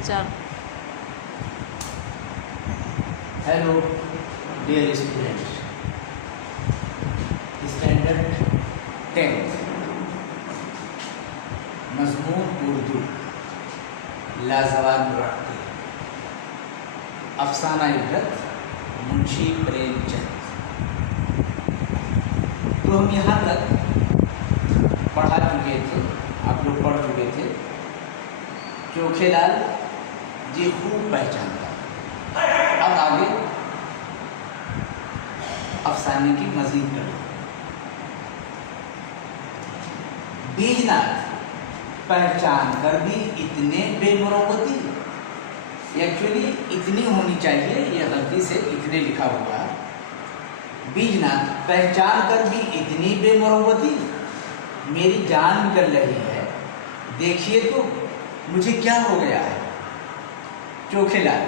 चल। Hello dear students, standard 10th मजमून उर्दू लाजवाब रखते अफसाना इबरत मुंशी प्रेमचंद। तो हम यहाँ तक पढ़ा चुके थे, आप लोग पढ़ चुके थे। चोखेलाल जी खूब पहचानता। अब आगे अफसाने की मजीद करें। बीजनाथ पहचान कर भी इतने बेमुरवती, एक्चुअली इतनी होनी चाहिए, यह गलती से इतने लिखा हुआ है। बीजनाथ पहचान कर भी इतनी बेमुरवती, मेरी जान निकल रही है, देखिए तो मुझे क्या हो गया है। चोखेलाल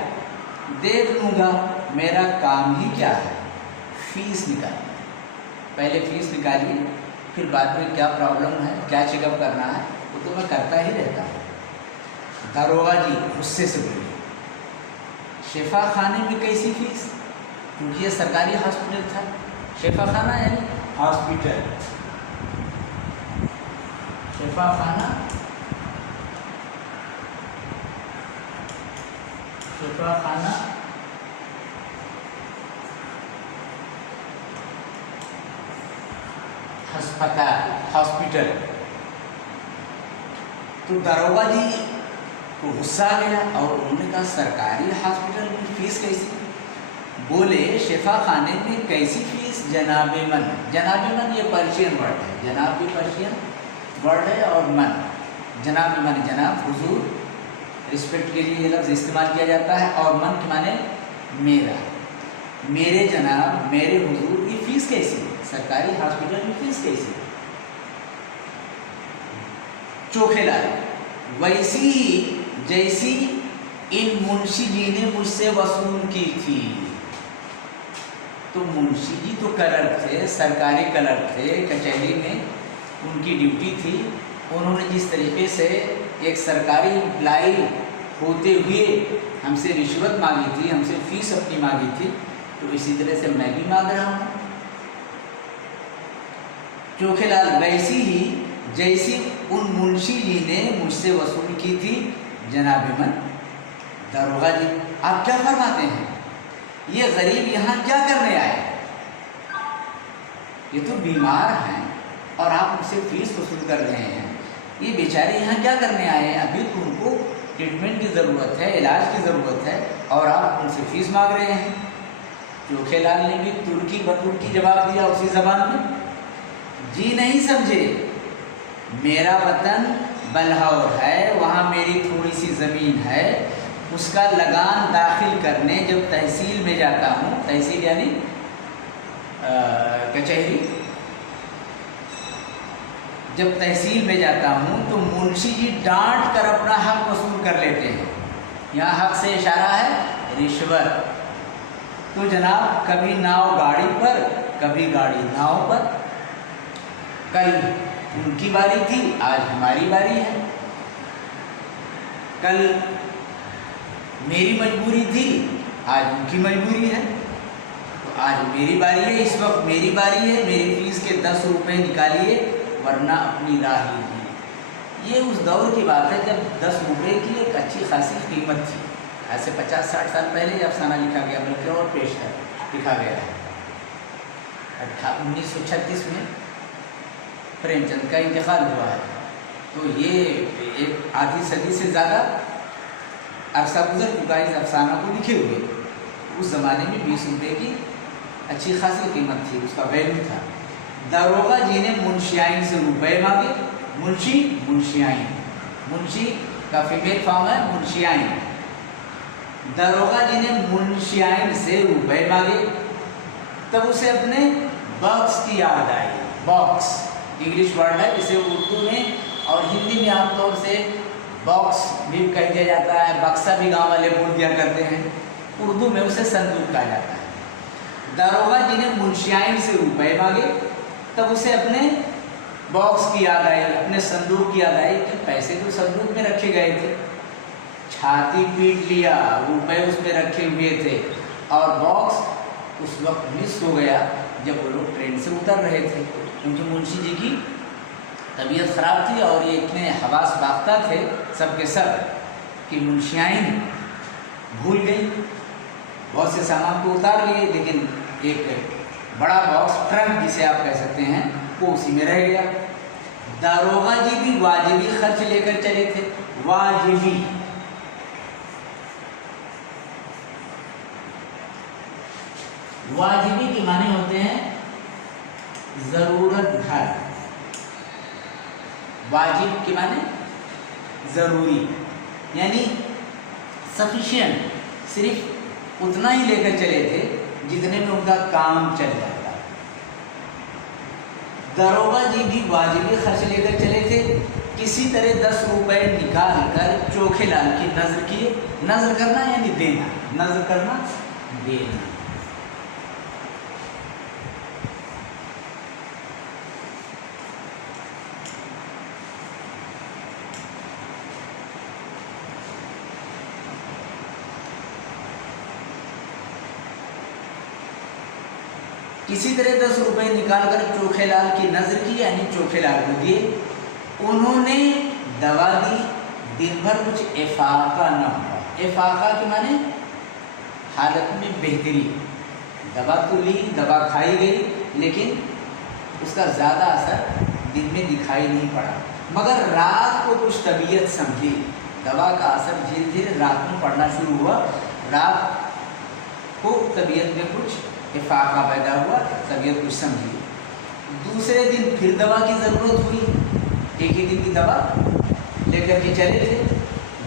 देख लूँगा, मेरा काम ही क्या है, फीस निकालिए। पहले फीस निकालिए, फिर बाद में क्या प्रॉब्लम है, क्या चेकअप करना है, वो तो मैं करता ही रहता हूँ। दारोगा जी गुस्से से बोले, शेफा खाने में कैसी फीस? क्योंकि ये सरकारी हॉस्पिटल था। शेफा खाना यानी हॉस्पिटल, शेफा खाना, शेफा खाना अस्पताल, हॉस्पिटल। तो दारोगा जी को गुस्सा आ गया और उन्होंने कहा सरकारी हॉस्पिटल में फीस कैसी? बोले शेफा खाने में कैसी फीस जनाबे मन। जनाबे मन ये पर्शियन वर्ड है, जनाब भी पर्शियन वर्ड है और मन, जनाब के माने जनाब, हुजूर, रिस्पेक्ट के लिए ये लफ्ज़ इस्तेमाल किया जाता है। और मन के माने मेरा, मेरे जनाब, मेरे हुजूर की फीस कैसी, सरकारी हॉस्पिटल में फीस कैसी? चोखेलाल वैसी ही जैसी इन मुंशी जी ने मुझसे वसूल की थी। तो मुंशी जी तो क्लर्क थे, सरकारी क्लर्क थे, कचहरी में उनकी ड्यूटी थी। उन्होंने जिस तरीके से एक सरकारी एम्प्लाई होते हुए हमसे रिश्वत मांगी थी, हमसे फीस अपनी मांगी थी, तो इसी तरह से मैं भी मांग रहा हूँ। चोखेलाल वैसी ही जैसी उन मुंशी जी ने मुझसे वसूल की थी जनाब मन। दारोगा जी आप क्या फरमाते हैं, ये गरीब यहाँ क्या करने आए? ये तो बीमार हैं और आप उनसे फीस वसूल कर रहे हैं। ये बेचारे यहाँ क्या करने आए हैं? अभी तो उनको ट्रीटमेंट की ज़रूरत है, इलाज की ज़रूरत है और आप उनसे फीस मांग रहे हैं। चोखेलाल ने भी तुर्की बतुर्की जवाब दिया उसी ज़बान में। जी नहीं समझे, मेरा वतन बल्हौर है, वहाँ मेरी थोड़ी सी ज़मीन है, उसका लगान दाखिल करने जब तहसील में जाता हूँ, तहसील यानी कचहरी, जब तहसील में जाता हूँ तो मुंशी जी डांट कर अपना हक वसूल कर लेते हैं। यहाँ हक से इशारा है रिश्वत। तो जनाब कभी नाव गाड़ी पर, कभी गाड़ी नाव पर। कल उनकी बारी थी, आज हमारी बारी है। कल मेरी मजबूरी थी, आज उनकी मजबूरी है। तो आज मेरी बारी है, इस वक्त मेरी बारी है, मेरी फीस के 10 रुपये निकालिए वरना अपनी राह लीजिए। ये उस दौर की बात है जब 10 रुपये की एक अच्छी खासी कीमत थी। ऐसे 50-60 साल पहले ये अफसाना लिखा गया, बल्कि और पेश है लिखा गया है। 1936 में प्रेमचंद का इंतकाल हुआ है। तो ये एक आधी सदी से ज़्यादा अरसा गुजर चुका है इस अफसाना को लिखे हुए। उस ज़माने में 20 रुपये की अच्छी खासी कीमत थी, उसका वैल्यू था। दारोगा जी ने मुंशियाइन से रुपए मांगे। मुंशी, मुंशियाइन, मुंशी का फीमेल फॉर्म है मुंशियाइन। दारोगा जी ने मुंशियाइन से रुपए मांगे, तब उसे अपने बॉक्स की याद आई। बॉक्स इंग्लिश वर्ड है, इसे उर्दू में और हिंदी में आमतौर से बॉक्स भी कह दिया जाता है, बक्सा भी गांव वाले बोल दिया करते हैं। उर्दू में उसे संदूक कहा जाता है। दारोगा जी ने मुंशियाइन से रुपए मांगे, तब उसे अपने बॉक्स की याद आई, अपने संदूक की याद आई कि पैसे तो संदूक में रखे गए थे। छाती पीट लिया, रुपए उसमें रखे हुए थे और बॉक्स उस वक्त मिस हो गया जब वो लोग ट्रेन से उतर रहे थे, क्योंकि मुंशी जी की तबीयत ख़राब थी और ये इतने हवास बाख्ता थे सबके सब कि मुंशियाइन भूल गई। बहुत से सामान को उतार लिए, लेकिन एक बड़ा बॉक्स, ट्रंक जिसे आप कह सकते हैं, वो उसी में रह गया। दारोगा जी भी वाजिबी खर्च लेकर चले थे, वाजिबी। वाजिबी के माने होते हैं जरूरत भर, वाजिब के माने जरूरी, यानी सफिशिएंट, सिर्फ उतना ही लेकर चले थे जितने में उनका काम चल जाता। दारोगा जी भी वाजिबी खर्च लेकर चले थे। किसी तरह 10 रुपए निकाल कर चोखे लाल की नजर किए। नजर करना यानी देना, नजर करना देना। किसी तरह 10 रुपए निकालकर चोखेलाल की नजर की, यानी चोखेलाल को दिए। उन्होंने दवा दी, दिन भर कुछ इफाका न हुआ। इफाका के माने हालत में बेहतरी। दवा तो ली, दवा खाई गई, लेकिन उसका ज़्यादा असर दिन में दिखाई नहीं पड़ा, मगर रात को कुछ तबीयत समझी। दवा का असर धीरे धीरे रात में पड़ना शुरू हुआ। रात को तबीयत में कुछ इफाका पैदा हुआ, तबीयत कुछ समझी। दूसरे दिन फिर दवा की ज़रूरत हुई। एक ही दिन की दवा लेकर के चले थे।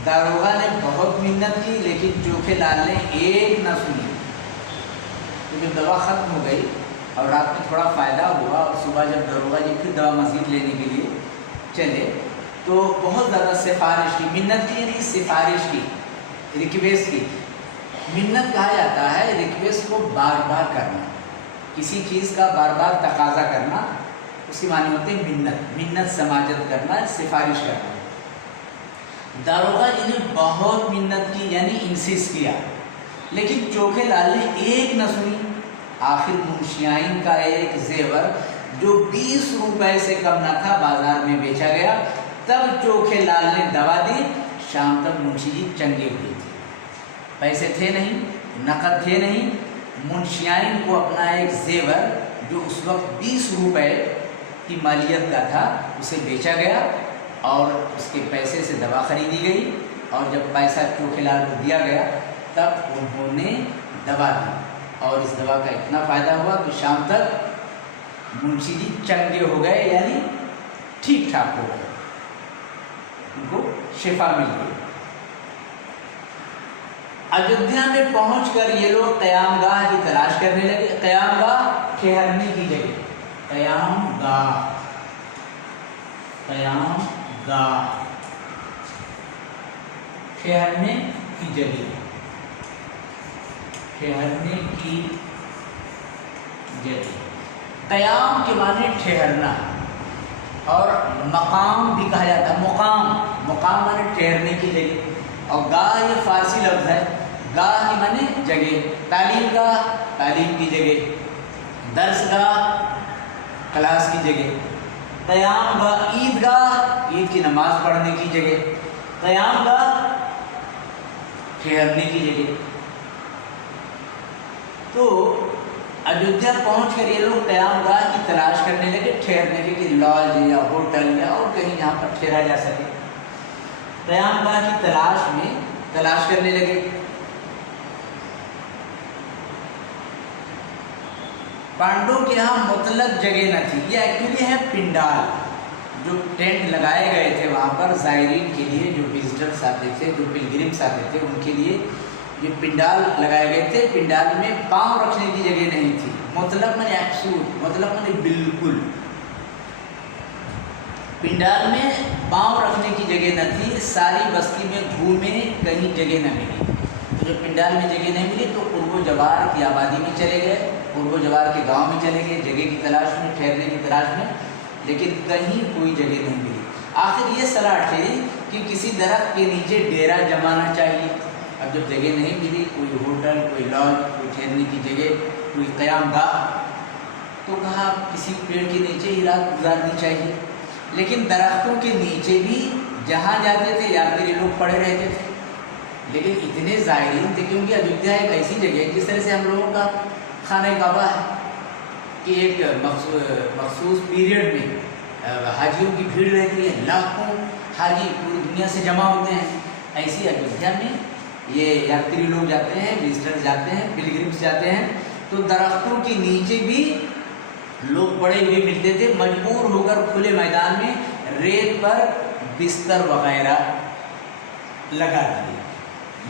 दारोगा ने बहुत मिन्नत की, लेकिन चोखेलाल ने एक न सुनी। तो जब दवा ख़त्म हो गई और रात में थोड़ा फ़ायदा हुआ और सुबह जब दारोगा जी फिर दवा मज़ीद लेने के लिए चले, तो बहुत ज़्यादा सिफारिश की, मिन्नत की यानी सिफारिश की, रिक्वेस्ट की। मिन्नत कहा जाता है रिक्वेस्ट को बार बार करना, किसी चीज़ का बार बार तकाजा करना, उसके माने होते हैं मिन्नत। मिन्नत समाजत करना, सिफारिश करना। दारोगा जी ने बहुत मिन्नत की, यानी इंसिस्ट किया, लेकिन चोखेलाल ने एक न सुनी। आखिर मुंशियाइन का एक जेवर जो 20 रुपए से कम न था बाजार में बेचा गया। तब चोखेलाल ने दवा दी। शाम तक मुंशी जी चंगे हुए थे। पैसे थे नहीं, नकद थे नहीं। मुंशियाइन को अपना एक जेवर जो उस वक्त 20 रुपए की मालियत का था, उसे बेचा गया और उसके पैसे से दवा खरीदी गई। और जब पैसा चोखेलाल को दिया गया तब उन्होंने दवा दी, और इस दवा का इतना फ़ायदा हुआ कि शाम तक मुंशी जी चंगे हो गए, यानी ठीक ठाक हो गए, उनको शिफा मिल गई। अयोध्या में पहुंचकर ये लोग क़यामगाह की तलाश करने लगे। क़यामगाह ठहरने की जगह, क़यामगाह, क़यामगाह ठहरने की जगह, ठहरने की जगह। क़याम के माने ठहरना, और मकाम भी कहा जाता है। मुकाम, मुकाम माने ठहरने की जगह। और गाह ये फारसी लफ्ज़ है। गाह के माने जगह। तालीम गाह, तालीम की जगह। दर्सगाह, क्लास की जगह। क़याम गाह, ईदगाह, ईद की नमाज़ पढ़ने की जगह। क़याम गाह, ठहरने की जगह। तो अयोध्या पहुंचकर ये लोग क़यामगाह की तलाश करने लगे, ठहरने के कि लॉज या होटल या और कहीं जहाँ पर ठहरा जा सके। क़यामगाह की तलाश करने लगे। पांडवों के यहाँ मुतलक जगह न थी। ये एक्चुअली है पिंडाल, जो टेंट लगाए गए थे वहाँ पर ज़ायरीन के लिए, जो विजिटर्स आते थे, जो पिलग्रिम्स आते थे, उनके लिए ये पिंडाल लगाए गए थे। पिंडाल में पाँव रखने की जगह नहीं थी। मुतलक माने एब्सोल्यूट, मुतलक माने बिल्कुल। पिंडाल में पाँव रखने की जगह न थी। सारी बस्ती में घूमे, कहीं जगह न मिली। तो जब पिंडाल में जगह नहीं मिली तो उर्गो जवार की आबादी में चले गए, उर्गो जवार के गांव में चले गए, जगह की तलाश में, ठहरने की तलाश में, लेकिन कहीं कोई जगह नहीं मिली। आखिर ये सलाह ठहरी कि किसी दरख्त के नीचे डेरा जमाना चाहिए। अब जब जगह नहीं मिली, कोई होटल, कोई लॉज, कोई ठहरने की जगह, कोई क़यामगाह, तो कहा किसी पेड़ के नीचे ही रात गुजारनी चाहिए। लेकिन दरख्तों के नीचे भी जहाँ जाते थे यात्री लोग पड़े रहते थे, लेकिन इतने ज़ायरीन थे क्योंकि अयोध्या एक ऐसी जगह है जिस तरह से हम लोगों का खाना काबा है कि एक मखसूस पीरियड में हाजियों की भीड़ रहती है, लाखों हाजी पूरी दुनिया से जमा होते हैं। ऐसी अयोध्या में ये यात्री लोग जाते हैं, विजिटर्स जाते हैं, पिलग्रिम्स जाते हैं, तो दरख्तों के नीचे भी लोग पड़े हुए मिलते थे। मजबूर होकर खुले मैदान में रेत पर बिस्तर वगैरह लगा दिए,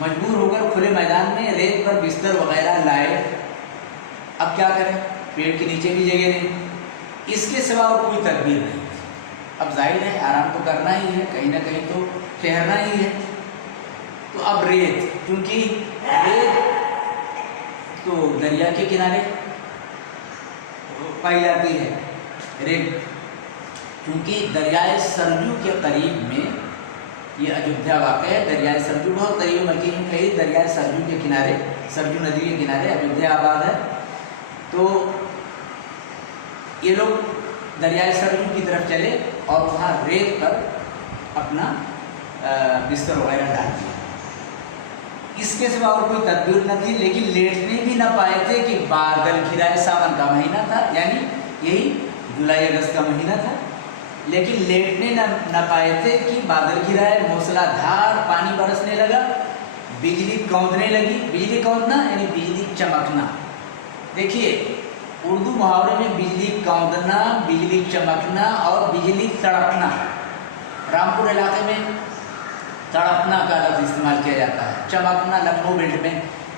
मजबूर होकर खुले मैदान में रेत पर बिस्तर वगैरह लाए। अब क्या करें, पेड़ के नीचे भी जगह नहीं, इसके सिवा और कोई तदबीर नहीं। अब जाहिर है आराम तो करना ही है, कहीं ना कहीं तो ठहरना ही है। तो अब रेत, क्योंकि रेत तो दरिया के किनारे पाई जाती है, रेत क्योंकि दरियाए सरजू के करीब में ये अयोध्या वाक़ है। दरियाए सरजू बहुत करीब, बल्कि यूँ कहीं दरियाए सरजू के किनारे, सरजू नदी के किनारे अयोध्या आबाद है। तो ये लोग दरियाए सरजू की तरफ चले और वहाँ रेत पर अपना बिस्तर वगैरह डाल दिया। इसके सिवा और कोई तदबीर न थी, लेकिन लेटने भी ना पाए थे कि बादल घिराए। सावन का महीना था, यानी यही जुलाई अगस्त का महीना था, लेकिन लेटने न पाए थे कि बादल घिराए, मूसलाधार पानी बरसने लगा, बिजली कौंधने लगी। बिजली कौंधना यानी बिजली चमकना। देखिए उर्दू मुहावरे में बिजली कौंधना, बिजली चमकना और बिजली तड़पना, रामपुर इलाके में तड़पना का लफ्ज़ इस्तेमाल किया जाता है, चमकना लखनऊ बेल्ट में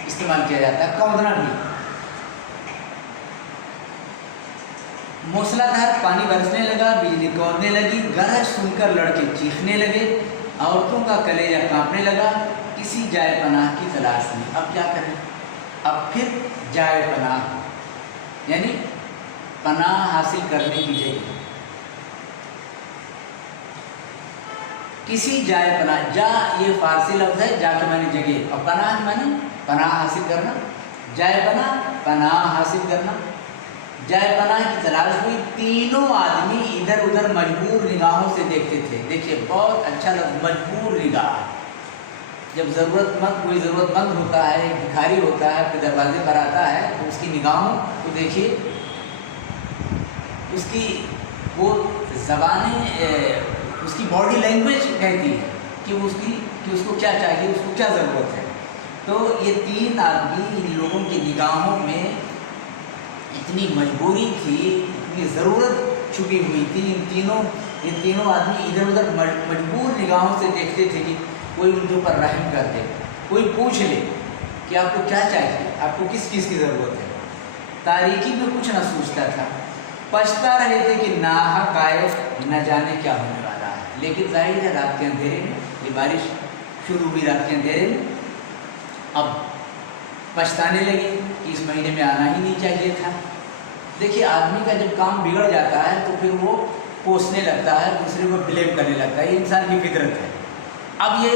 इस्तेमाल किया जाता है, कौंधना भी। मूसलाधार पानी बरसने लगा, बिजली कौंधने लगी, गरज सुनकर लड़के चीखने लगे, औरतों का कलेजा कांपने लगा, किसी जाए पनाह की तलाश में। अब क्या करें, अब फिर जाए पनाह यानी पनाह हासिल करने की जगह, किसी जाए पनाह। जा ये फारसी लफ्ज़ है, जा के माने जगह, और पनाह माने पनाह हासिल करना। जाए पनाह पनाह हासिल करना, जाए पनाह की तलाश हुई। तीनों आदमी इधर उधर मजबूर निगाहों से देखते थे। देखिए बहुत अच्छा लफ्ज़, मजबूर निगाह। जब ज़रूरतमंद कोई ज़रूरतमंद होता है, एक भिखारी होता है, अपने दरवाजे पर आता है, तो उसकी निगाहों को देखिए, उसकी वो ज़बानें, उसकी बॉडी लैंग्वेज कहती है कि उसको क्या चाहिए, उसको क्या ज़रूरत है। तो ये तीन आदमी, इन लोगों की निगाहों में इतनी मजबूरी थी, इतनी ज़रूरत छुपी हुई थी। ये तीनों आदमी इधर उधर मजबूर निगाहों से देखते थे कि कोई उनके ऊपर रहम कर दे, कोई पूछ ले कि आपको क्या चाहिए, आपको किस चीज़ की ज़रूरत है। तारीकी में कुछ न सोचता था, पछता रहे थे कि नाहक आए, न जाने क्या होने वाला है। लेकिन जाहिर है रात के अंधेरे में, ये बारिश शुरू हुई रात के अंधेरे में, अब पछताने लगे कि इस महीने में आना ही नहीं चाहिए था। देखिए आदमी का जब काम बिगड़ जाता है तो फिर वो कोसने लगता है, दूसरे को ब्लेम करने लगता है, ये इंसान की फितरत है। अब ये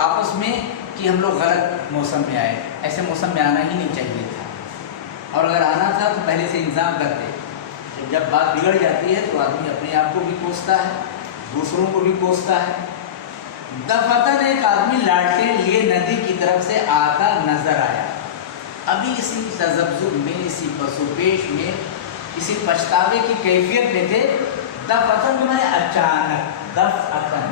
आपस में कि हम लोग गलत मौसम में आए, ऐसे मौसम में आना ही नहीं चाहिए था, और अगर आना था तो पहले से इंतज़ाम करते। जब बात बिगड़ जाती है तो आदमी अपने आप को भी कोसता है, दूसरों को भी कोसता है। दफतन एक आदमी लालटेन लिए नदी की तरफ से आता नजर आया। अभी इसी तज़ब्ज़ुब में, इसी पसोपेश में, इसी पछतावे की कैफियत में थे। दफतन जो है अचानक, दफअतन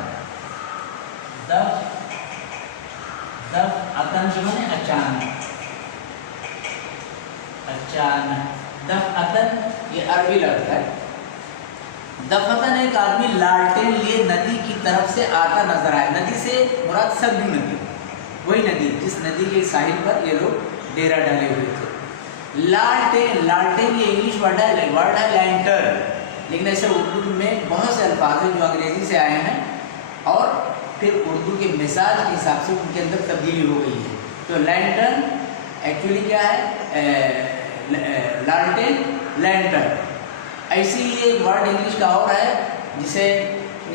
जो है अचानक, दफअतन ये अरबी लफ्ज़ है। दफअतन एक आदमी लालटेन लिए नदी की तरफ से आता नजर आया। नदी से मुराद सरजू नदी, वही नदी जिस नदी के साहिल पर ये लोग डेरा डाले हुए थे। लालटेन ये इंग्लिश वर्ड है लैंटर, लेकिन ऐसे उर्दू में बहुत से अल्फाज हैं जो अंग्रेज़ी से आए हैं और फिर उर्दू के मिजाज के हिसाब से उनके अंदर तब्दीली हो गई है। तो लैंटर्न एक्चुअली क्या है, लालटेन लैंटर्न। ऐसी ही एक वर्ड इंग्लिश का और है जिसे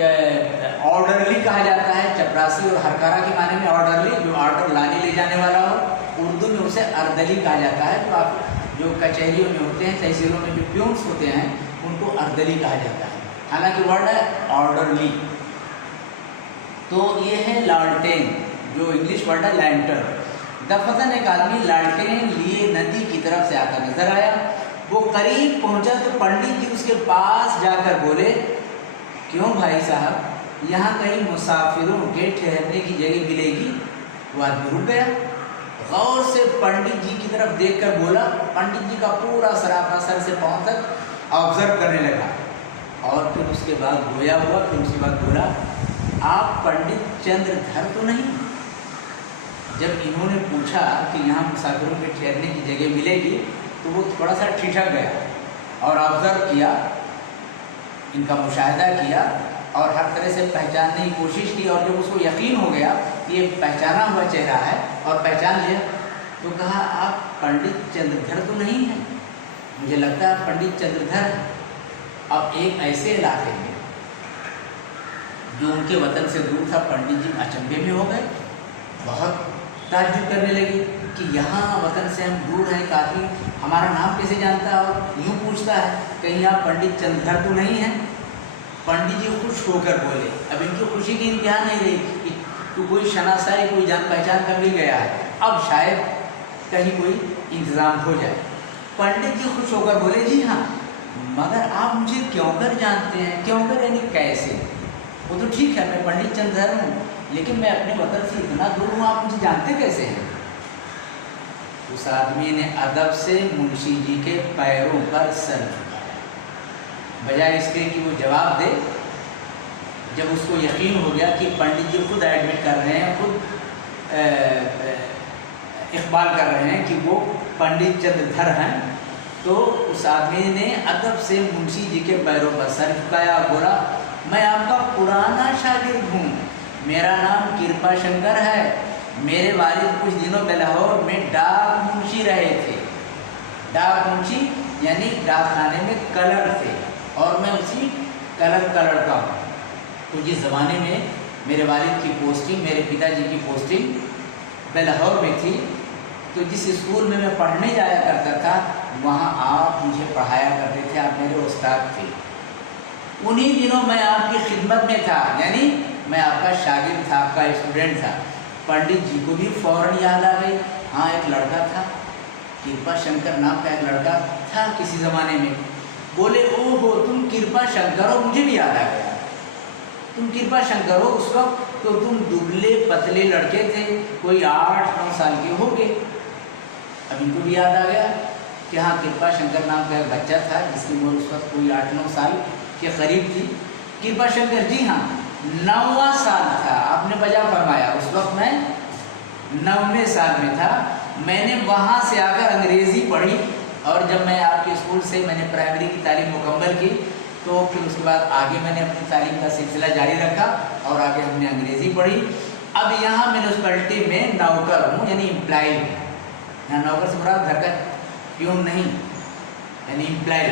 ऑर्डरली कहा जाता है, चपरासी और हरकारा के माने में ऑर्डरली, जो ऑर्डर लाने ले जाने वाला हो। उर्दू में उसे अर्दली कहा जाता है, जो आप जो कचहरियों में होते हैं, तहसीलों में जो प्यून्स होते हैं उनको अर्दली कहा जाता है, हालांकि वर्ड है ऑर्डरली। तो ये है लालटेन, जो इंग्लिश वर्ड है लैंटर्न। दफतन एक आदमी लालटेन लिए नदी की तरफ से आता नजर आया। वो करीब पहुंचा तो पंडित जी उसके पास जाकर बोले, क्यों भाई साहब, यहाँ कहीं मुसाफिरों के ठहरने की जगह मिलेगी? वो आदमी रुक गया, गौर से पंडित जी की तरफ देखकर बोला। पंडित जी का पूरा सराफा सर से पांव तक ऑब्जर्व करने लगा और फिर उसके बाद गोया हुआ। फिर उसके बाद बोला, आप पंडित चंद्रधर तो नहीं? जब इन्होंने पूछा कि यहाँ मुसाफिरों के ठहरने की जगह मिलेगी तो वो थोड़ा सा ठिठक गया और ऑब्जर्व किया, इनका मुशाहिदा किया और हर तरह से पहचानने की कोशिश की। और जब उसको यकीन हो गया कि ये पहचाना हुआ चेहरा है और पहचान लिया तो कहा, आप पंडित चंद्रधर तो नहीं हैं? मुझे लगता है पंडित चंद्रधर हैं। अब एक ऐसे इलाके में जो उनके वतन से दूर था, पंडित जी अचंभे में हो गए, बहुत ताज्जुब करने लगे कि यहाँ वतन से हम दूर हैं, एक आदमी हमारा नाम कैसे जानता है और यूँ पूछता है, कहीं आप पंडित चंद्रधर तो नहीं हैं? पंडित जी खुश होकर बोले। अब इनकी खुशी की इंतहा नहीं रही कि तो कोई शनासाई, कोई जान पहचान का मिल गया है, अब शायद कहीं कोई इंतज़ाम हो जाए। पंडित जी खुश होकर बोले, जी हाँ, मगर आप मुझे क्यों कर जानते हैं? क्यों कर यानी कैसे? वो तो ठीक है, मैं पंडित चंद्रधर हूँ, लेकिन मैं अपने वतन से इतना दूर हूँ, आप मुझे जानते कैसे हैं? उस आदमी ने अदब से मुंशी जी के पैरों पर सर झुकाया, बजाय इसके कि वो जवाब दे। जब उसको यकीन हो गया कि पंडित जी खुद एडमिट कर रहे हैं, खुद इकबाल कर रहे हैं कि वो पंडित चंद्रधर हैं, तो उस आदमी ने अदब से मुंशी जी के पैरों पर सर झुकाया और बोला, मैं आपका पुराना शागिर्द हूँ, मेरा नाम कृपा शंकर है। मेरे वालिद कुछ दिनों पहले लाहौर में डाक मुंशी रहे थे। डाक मुंशी यानी डाकखाने में कलर थे और मैं उसी कलर का हूँ। तो जिस ज़माने में मेरे वालिद की पोस्टिंग, मेरे पिताजी की पोस्टिंग लाहौर में थी, तो जिस स्कूल में मैं पढ़ने जाया करता था वहाँ आप मुझे पढ़ाया करते थे, आप मेरे उस्ताद थे। उन्हीं दिनों मैं आपकी खिदमत में था, यानी मैं आपका शागिर्द था, आपका स्टूडेंट था। पंडित जी को भी फौरन याद आ गई, हाँ एक लड़का था, कृपा शंकर नाम का एक लड़का था किसी ज़माने में। बोले, ओहो तुम कृपा शंकर हो, मुझे भी याद आ गया, तुम कृपा शंकर हो। उस वक्त तो तुम दुबले पतले लड़के थे, कोई 8-9 साल के होगे। अब इनको भी याद आ गया कि हाँ कृपा शंकर नाम का एक बच्चा था जिसकी उम्र उस वक्त कोई 8-9 साल के करीब थी। कृपा शंकर, जी हाँ 9वां साल था, आपने बजा फरमाया। उस वक्त मैं 9वें साल में था। मैंने वहाँ से आकर अंग्रेज़ी पढ़ी और जब मैं आपके स्कूल से मैंने प्राइमरी की तालीम मुकम्मल की तो फिर उसके बाद आगे मैंने अपनी तालीम का सिलसिला जारी रखा और आगे हमने अंग्रेज़ी पढ़ी। अब यहाँ म्यूनिसिपैलिटी में नौकर हूँ, यानी एम्प्लॉय। यहाँ नौकर से मुराद घर का प्यून नहीं, यानी एम्प्लॉय,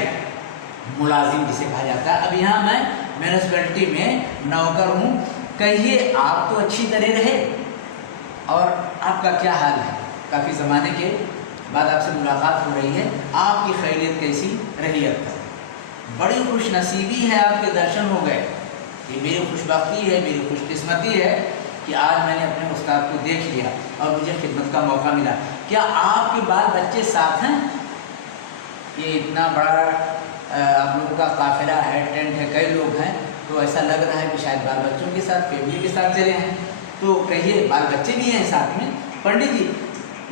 मुलाजिम जिसे कहा जाता है। अब यहाँ मैं म्यूनिसिपैलिटी में नौकर हूँ। कहिए आप तो अच्छी तरह रहे और आपका क्या हाल है? काफ़ी ज़माने के बाद आपसे मुलाकात हो रही है, आपकी खैरियत कैसी रही अब तक? बड़ी खुशनसीबी है, आपके दर्शन हो गए। ये मेरी खुशबख्ती है, मेरी खुशकिस्मती है कि आज मैंने अपने उस्ताद को देख लिया और मुझे खिदमत का मौका मिला। क्या आपके बाल बच्चे साथ हैं? ये इतना बड़ा आप लोगों का काफिला है, टेंट है, कई लोग हैं, तो ऐसा लग रहा है कि शायद बाल बच्चों के साथ, फैमिली के साथ चले हैं। तो कहिए बाल बच्चे भी हैं साथ में? पंडित जी,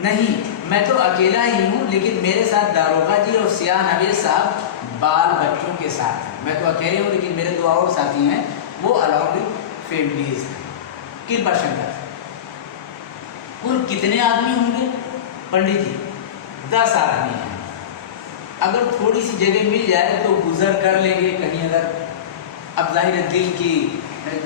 नहीं, मैं तो अकेला ही हूँ, लेकिन मेरे साथ दारोगा जी और सियाह नबीर साहब बाल बच्चों के साथ हैं। मैं तो अकेले हूँ, लेकिन मेरे 2 और साथी हैं, वो अलॉन्ग विद फैमिलीज हैं। कृपा शंकर, कुल कितने आदमी होंगे? पंडित जी, 10 आदमी हैं। अगर थोड़ी सी जगह मिल जाए तो गुजर कर लेंगे कहीं। अगर अब ज़ाहिर दिल की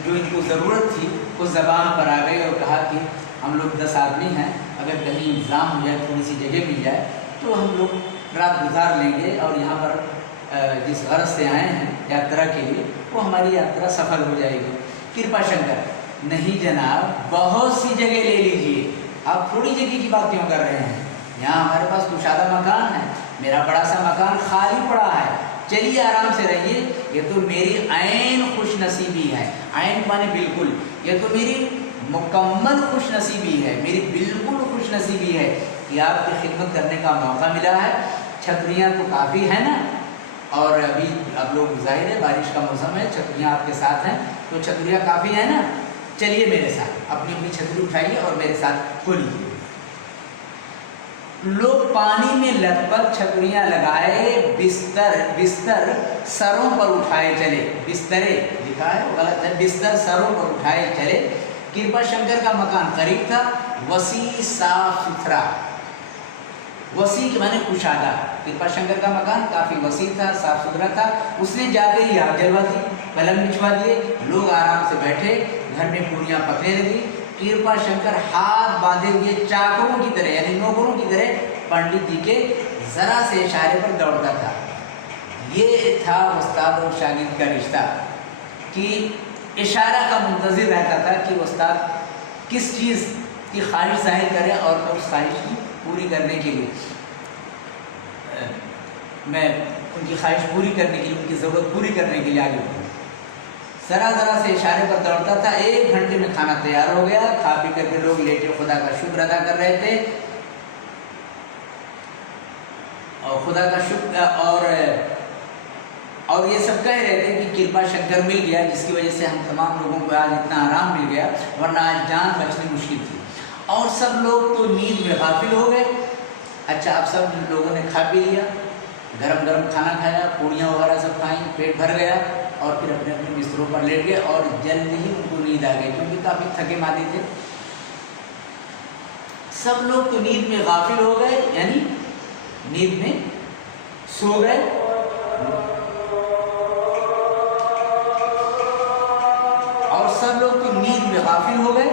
जो इनको ज़रूरत थी वो ज़बान पर आ गई और कहा कि हम लोग 10 आदमी हैं, अगर कहीं इंतज़ाम हो जाए, थोड़ी सी जगह मिल जाए तो हम लोग रात गुजार लेंगे और यहाँ पर जिस गर्ज से आए हैं यात्रा के लिए वो हमारी यात्रा सफल हो जाएगी। कृपा शंकर, नहीं जनाब, बहुत सी जगह ले लीजिए, आप थोड़ी जगह की बात क्यों कर रहे हैं? यहाँ हमारे पास कुशादा मकान है, मेरा बड़ा सा मकान खाली पड़ा है, चलिए आराम से रहिए। ये तो मेरी ऐन खुशनसीबी है, ऐन माने बिल्कुल, ये तो मेरी मुकम्मल खुशनसीबी है, मेरी बिल्कुल खुशनसीबी है कि आपकी खिदमत करने का मौका मिला है। छतरियाँ तो काफ़ी है ना, और अभी अब लोग जाहिर है बारिश का मौसम है, छतरियाँ आपके साथ हैं, तो छतरियाँ काफ़ी है ना। चलिए मेरे साथ अपनी अपनी छतरी उठाइए और मेरे साथ खोलिए। लोग पानी में लटपट छतरियाँ लगाए, बिस्तर सरों पर उठाए चले, बिस्तरे लिखा है गलत है, बिस्तर सरों पर उठाए चले। कृपा शंकर का मकान करीब था, वसी साफ सुथरा, वसी के माने कुशादा। कृपा शंकर का मकान काफ़ी वसी था, साफ सुथरा था। उसने जाते ही आग जलवा दी, पलंग बिछवा दिए, लोग आराम से बैठे, घर में पूरियाँ पकने लगी। कृपा शंकर हाथ बांधे हुए चाकरों की तरह यानी नौकरों की तरह पंडित जी के जरा से इशारे पर दौड़ता था। ये था उस्ताद और शागिर्द का रिश्ता कि इशारा का मुंतज़िर रहता था कि उस्ताद किस चीज़ की ख्वाहिश जाहिर करें और उस ख्वाहिश की पूरी करने के लिए मैं उनकी ख्वाहिश पूरी करने के लिए, उनकी ज़रूरत पूरी करने के लिए आगे बढ़ूँ। ज़रा से इशारे पर दौड़ता था। 1 घंटे में खाना तैयार हो गया, खा पी करके लोग लेटे खुदा का शुक्र अदा कर रहे थे और खुदा का शुक्र और ये सब कह रहे थे कि कृपा शंकर मिल गया, जिसकी वजह से हम तमाम लोगों को आज इतना आराम मिल गया, वरना आज जान बचनी मुश्किल थी। और सब लोग तो नींद में गाफिल हो गए। अच्छा, अब सब लोगों ने खा पी लिया, गरम गरम खाना खाया, पूड़ियाँ वगैरह सब खाई, पेट भर गया और फिर अपने अपने बिस्तरों पर लेट गए और जल्द ही उनको नींद आ गई, क्योंकि काफ़ी थके मादे थे। सब लोग तो नींद में गाफिल हो गए, यानी नींद में सो गए। और सब लोग तो नींद में गाफिल हो गए,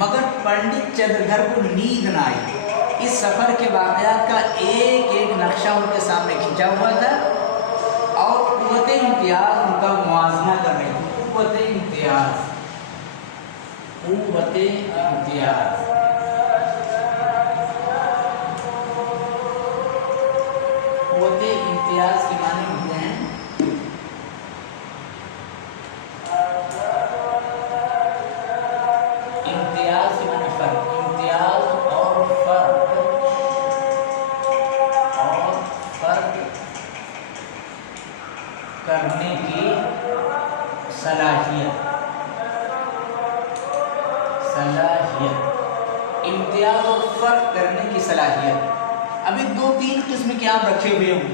मगर पंडित चंद्रधर को नींद ना आई। इस सफ़र के वाक़यात का एक एक नक्शा उनके सामने खिंचा हुआ था और क़ुव्वत इम्तियाज़ उनका मुआवजा कर रही थी। क़ुव्वत इम्तियाज़ के माने होते हैं इम्तियाज़ के माने फ़र्क, इम्तियाज़ और फ़र्क करने की सलाहियत, इम्तियाज़ और फ़र्क करने की सलाहियत। अभी 2-3 किस्म के आम रखे हुए हों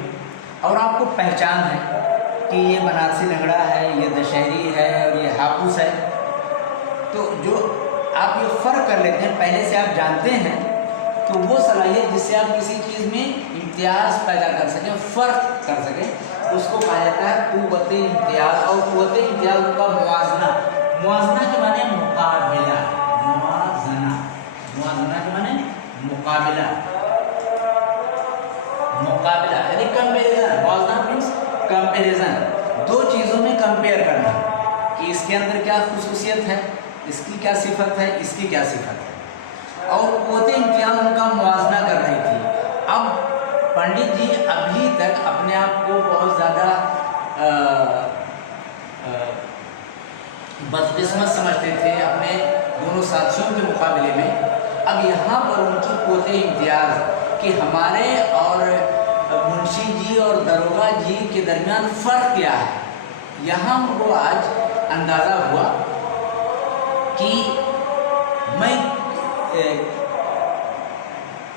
और आपको पहचान है कि ये बनारसी लंगड़ा है, ये दशहरी है और ये हापूस है, तो जो आप ये फ़र्क कर लेते हैं, पहले से आप जानते हैं, तो वो सलाहियत जिससे आप किसी चीज़ में इम्तियाज़ पैदा कर सकें, फ़र्क कर सकें, उसको कहा जाता है क़ुव्वत इम्तियाज़। और क़ुव्वत इम्तियाज़ का मुवाज़ना, मुवाज़ना के माने मुकाबला, मुवाज़ना के माने मुकाबला यानी कंपेरिजन। मुवाज़ना मीन्स कंपेरिजन, 2 चीज़ों में कंपेयर करना कि इसके अंदर क्या खुसूसियत है, इसकी क्या सिफत है, इसकी क्या सिफत है, और क़ुव्वत इम्तियाज़ उनका मुवाज़ना कर रही थी। अब पंडित जी अभी तक अपने आप को बहुत ज़्यादा बदकिस्मत समझते थे अपने दोनों साथियों के मुकाबले में। अब यहाँ पर उनकी क़ुव्वत इम्तियाज़ कि हमारे और मुंशी जी और दरोगा जी के दरमियान फ़र्क क्या है, यहाँ उनको आज अंदाज़ा हुआ कि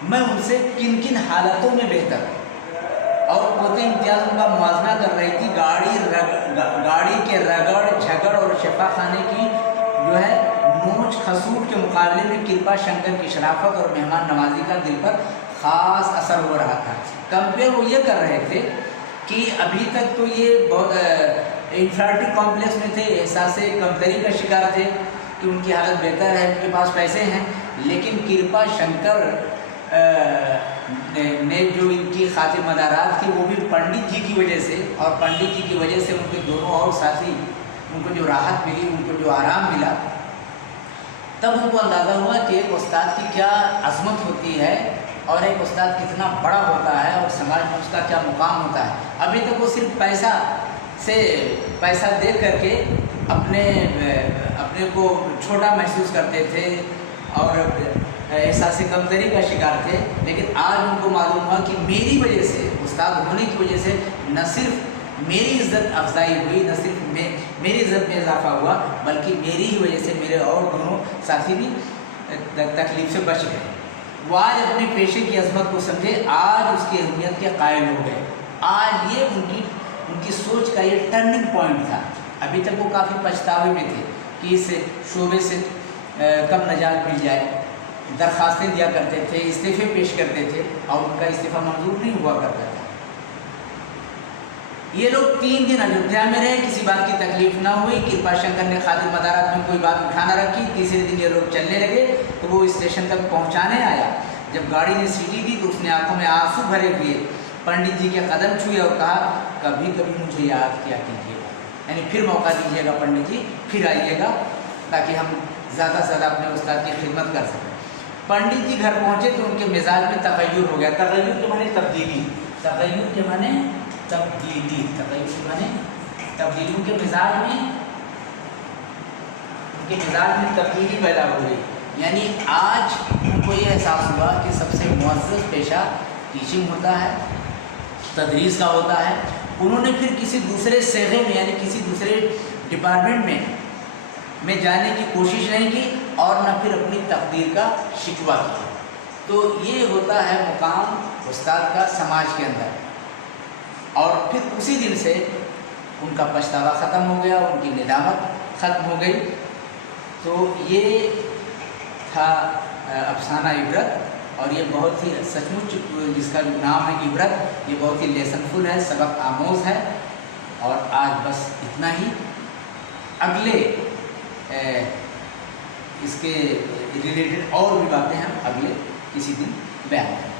मैं उनसे किन किन हालतों में बेहतर हूँ। और क़ुव्वत इम्तियाज़ उनका मुवाज़ना कर रही थी गाड़ी के रगड़ झगड़ और शफा खाने की जो है नोच खसूट के मुकाबले में कृपा शंकर की शराफत और मेहमान नवाजी का दिल पर ख़ास असर हो रहा था। कंपेयर वो ये कर रहे थे कि अभी तक तो ये बहुत इंफीरियरिटी कॉम्प्लेक्स में थे, एहसास कमतरी का शिकार थे कि उनकी हालत बेहतर है, उनके पास पैसे हैं, लेकिन कृपा शंकर ने जो इनकी खातिर मदारात थी वो भी पंडित जी की वजह से, और पंडित जी की वजह से उनके दोनों और साथी, उनको जो राहत मिली, उनको जो आराम मिला, तब उनको अंदाज़ा हुआ कि एक उस्ताद की क्या अज़मत होती है और एक उस्ताद कितना बड़ा होता है और समाज में उसका क्या मुकाम होता है। अभी तक वो सिर्फ पैसा दे करके अपने को छोटा महसूस करते थे और एहसास कमज़ोरी का शिकार थे, लेकिन आज उनको मालूम हुआ कि मेरी वजह से, उस्ताद होने की वजह से न सिर्फ मेरी इज़्ज़त अफजाई हुई, न सिर्फ मेरी इज़्ज़त में इजाफा हुआ, बल्कि मेरी ही वजह से मेरे और दोनों साथी भी तकलीफ से बच गए। वो आज अपने पेशे की अजमत को समझे, आज उसकी अहमियत के कायल हो गए। आज ये उनकी सोच का ये टर्निंग पॉइंट था। अभी तक वो काफ़ी पछतावे में थे कि इस शोबे से कब निजात मिल जाए, दरख्वास्तें दिया करते थे, इस्तीफ़े पेश करते थे और उनका इस्तीफ़ा मंजूर नहीं हुआ करता था। ये लोग 3 दिन अयोध्या में रहे, किसी बात की तकलीफ ना हुई। कृपा शंकर ने खातिर मदारात में कोई बात उठाना रखी। तीसरे दिन ये लोग चलने लगे तो वो स्टेशन तक पहुंचाने आया। जब गाड़ी ने सीटी दी तो उसने आंखों में आंसू भरे हुए पंडित जी के कदम छुए और कहा, कभी कभी मुझे याद किया कीजिएगा, यानी फिर मौका दीजिएगा पंडित जी, फिर आइएगा ताकि हम ज़्यादा से ज़्यादा अपने उस्ताद की खिदमत कर सकें। पंडित जी घर पहुँचे तो उनके मिजाज में तगय्युर हो गया। तगय्युर के माने तब्दीली, तगय्युर के माने तब्दीली, तगय्युर के माने तब्दीली। उनके मिजाज में तब्दीली पैदा हो गई। यानी आज उनको ये एहसास हुआ कि सबसे मुअज़्ज़ज़ पेशा टीचिंग होता है, तदरीस का होता है। उन्होंने फिर किसी दूसरे सेगे में, यानी किसी दूसरे डिपार्टमेंट में जाने की कोशिश नहीं की और न फिर अपनी तकदीर का शिकवा किया। तो ये होता है मुकाम उस्ताद का समाज के अंदर। और फिर उसी दिन से उनका पछतावा ख़त्म हो गया, उनकी निदामत ख़त्म हो गई। तो ये था अफसाना इबरत, और ये बहुत ही सचमुच, जिसका जो नाम है इबरत, ये बहुत ही लेसनफुल है, सबक आमोज़ है। और आज बस इतना ही। अगले इसके रिलेटेड और भी बातें हम अगले किसी दिन बयान करेंगे।